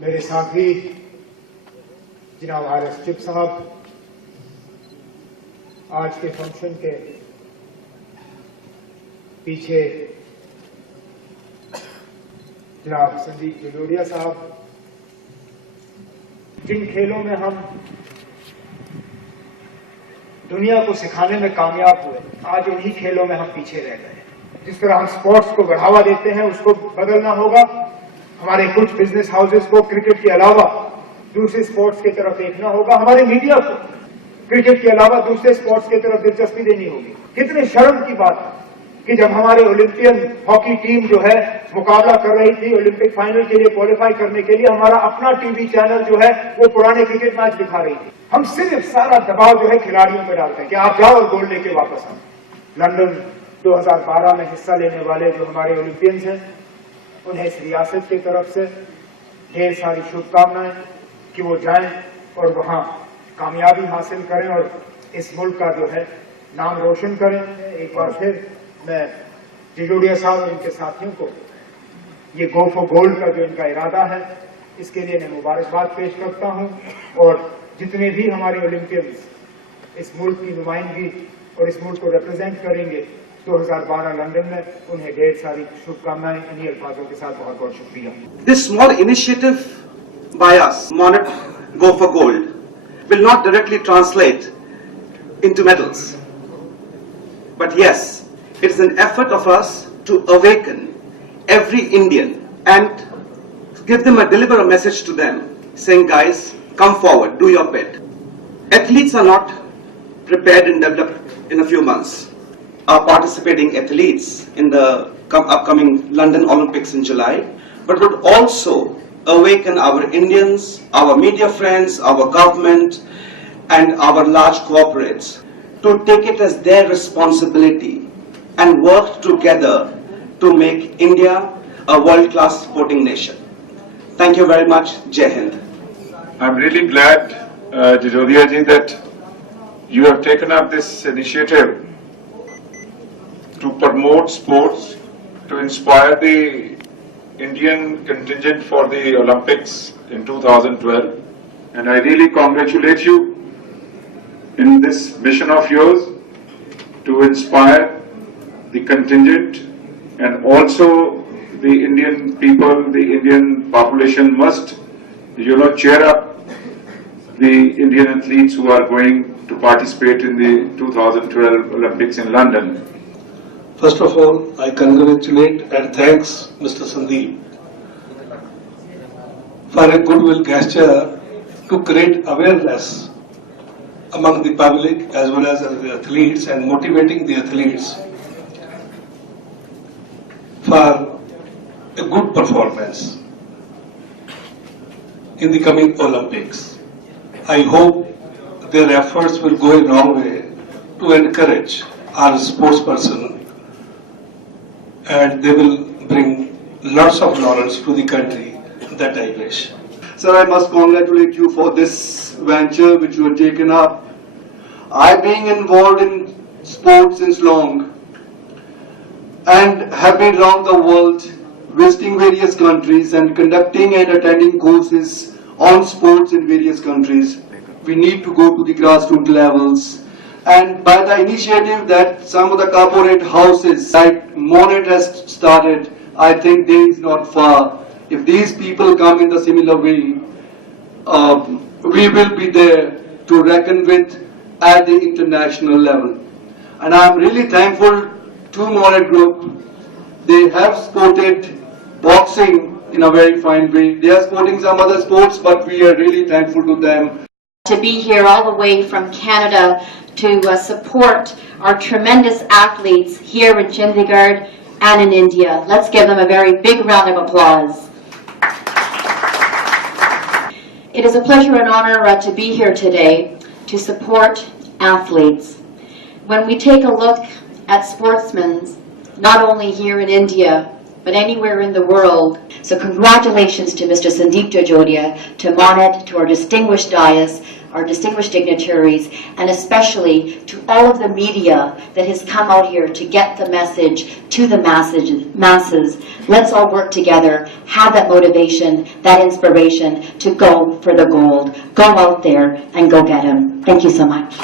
मेरे साथी जनाब आरएस चिप साहब आज के फंक्शन के पीछे जनाब संदीप जलोरिया साहब, जिन खेलों में हम दुनिया को सिखाने में कामयाब हुए, आज उन्हीं खेलों में हम पीछे रह गए। जिस तरह हम स्पोर्ट्स को बढ़ावा देते हैं उसको बदलना होगा। हमारे कुछ बिजनेस हाउसेस को क्रिकेट के अलावा दूसरे स्पोर्ट्स की तरफ देखना होगा। हमारे मीडिया को क्रिकेट के अलावा दूसरे स्पोर्ट्स की तरफ दिलचस्पी देनी होगी। कितने शर्म की बात है कि जब हमारे ओलंपियन हॉकी टीम जो है मुकाबला कर रही थी ओलंपिक फाइनल के लिए क्वालिफाई करने के लिए, हमारा अपना टीवी चैनल जो है वो पुराने क्रिकेट मैच दिखा रही थी। हम सिर्फ सारा दबाव जो है खिलाड़ियों पर डालते हैं कि आप जाओ और गोल्ड लेके वापस आओ। लंदन 2012 में हिस्सा लेने वाले जो हमारे ओलंपियंस हैं, उन्हें इस रियासत की तरफ से ढेर सारी शुभकामनाएं कि वो जाएं और वहां कामयाबी हासिल करें और इस मुल्क का जो है नाम रोशन करें। एक बार फिर मैं जलोरिया साहब और इनके साथियों को ये गो फॉर गोल्ड का जो इनका इरादा है, इसके लिए मैं मुबारकबाद पेश करता हूं। और जितने भी हमारे ओलंपियंस इस मुल्क की नुमाइंदगी और इस मुल्क को रिप्रेजेंट करेंगे 2012 लंदन में, उन्हें ढेर सारी शुभकामनाएं। इन्हीं अल्फाजों के साथ बहुत बहुत शुक्रिया। This small initiative by us, Monarch Go for Gold, will not directly translate into medals. But yes, it is an effort of us to awaken every Indian and give them deliver a message to them, saying, guys, come forward, do your bit. Athletes are not prepared and developed in a few months. Our participating athletes in the upcoming London Olympics in July, but would also awaken our Indians, our media friends, our government, and our large corporates to take it as their responsibility and work together to make India a world-class sporting nation. Thank you very much. Jai Hind. I'm really glad, Jaloria ji, that you have taken up this initiative to promote sports, to inspire the Indian contingent for the Olympics in 2012. And I really congratulate you in this mission of yours to inspire the contingent, and also the Indian people, the Indian population must, cheer up the Indian athletes who are going to participate in the 2012 Olympics in London. First of all, I congratulate and thanks Mr. Sandeep for a goodwill gesture to create awareness among the public as well as the athletes and motivating the athletes for a good performance in the coming Olympics. I hope their efforts will go a long way to encourage our sportsperson, and they will bring lots of laurels to the country that I wish. Sir, I must congratulate you for this venture which you have taken up. I being involved in sports since long and have been around the world visiting various countries and conducting and attending courses on sports in various countries. We need to go to the grassroots levels. And by the initiative that some of the corporate houses like Monarch has started, I think there is not far. If these people come in the similar way, we will be there to reckon with at the international level. And I am really thankful to Monarch Group. They have supported boxing in a very fine way. They are supporting some other sports, but we are really thankful to them. To be here all the way from Canada to support our tremendous athletes here in Chandigarh and in India. Let's give them a very big round of applause. It is a pleasure and honor to be here today to support athletes. When we take a look at sportsmen, not only here in India, but anywhere in the world. So congratulations to Mr. Sandeep Jajodia, to Monet, to our distinguished dais, our distinguished dignitaries, and especially to all of the media that has come out here to get the message to the masses. Let's all work together, have that motivation, that inspiration to go for the gold. Go out there and go get him. Thank you so much.